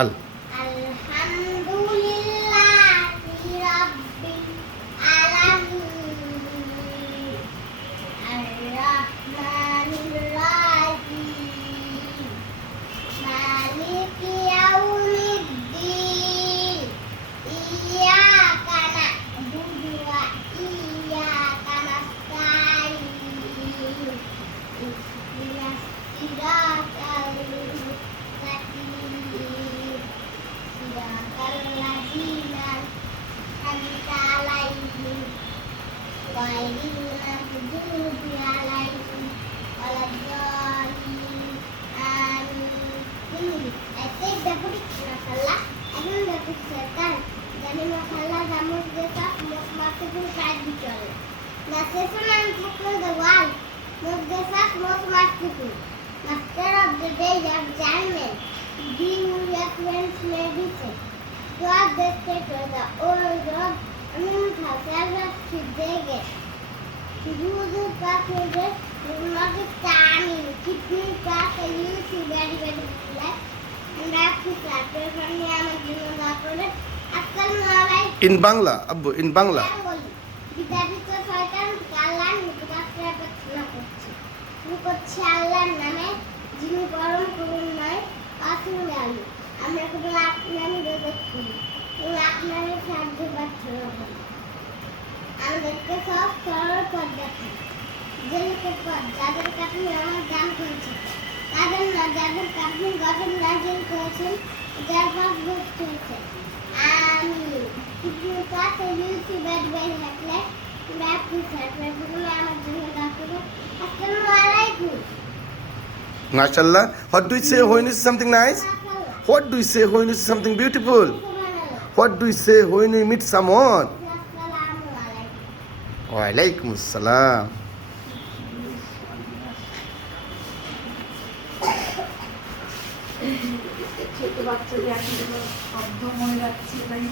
আল আলহামদুলিল্লাহি রাব্বিল আলামিন আর-রাহমানির রাহিম মালিকি ইয়াউমিদ্দিন ইয়্যাকা না'বুদু ওয়া ইয়্যাকা নাস্তাঈন ইহদিনাস সিরাতাল মুস্তাকিম সিরাতাল লাযীনা আন'আমতা আলাইহিম গায়রিল মাগদুবি আলাইহিম ওয়ালাদ-দাল্লিন আমিন। Este es de Masalah, es un de Sultan. Jadi Masalah Zamus Desa most marketable price bicara. Nation and People the world. Most Desa most marketable. Master of the day of German. Give reference medicine. To have the state of the old road. Several Sidege. Use passages. Market time. Keep me back and use you very very like. In Bangla আব্বু, in Bangla. আল্লাহর নামে যিনি পরম করুণাময় অসীম দয়ালু। আমরা কেবল আপনার নিবেদন করি এবং আপনারই সাহায্য প্রার্থনা করি। আমাদেরকে সব সরল পথ দেখান, যে লোকের পথ যাদের কাছে আমার দান করেছে তাদের না, যাদের কাছে গঠন নাজিল করেছেন, যার পথ ভক্ত হয়েছে। আমিন। কিছু কাছে ইউসি ব্যাড বাই থাকলে ব্যাপী সার্টিফিকেটগুলো আমার জন্য রাখবে। আসসালামু আলাইকুম। MashaAllah. What do you say when you see something nice? What do you say when you see something beautiful? What do you say when you meet someone? আসসালামু আলাইকুম। Wa alaikum assalam. ছোট বাচ্চাদের এখন শব্দ মনে রাখছে তাই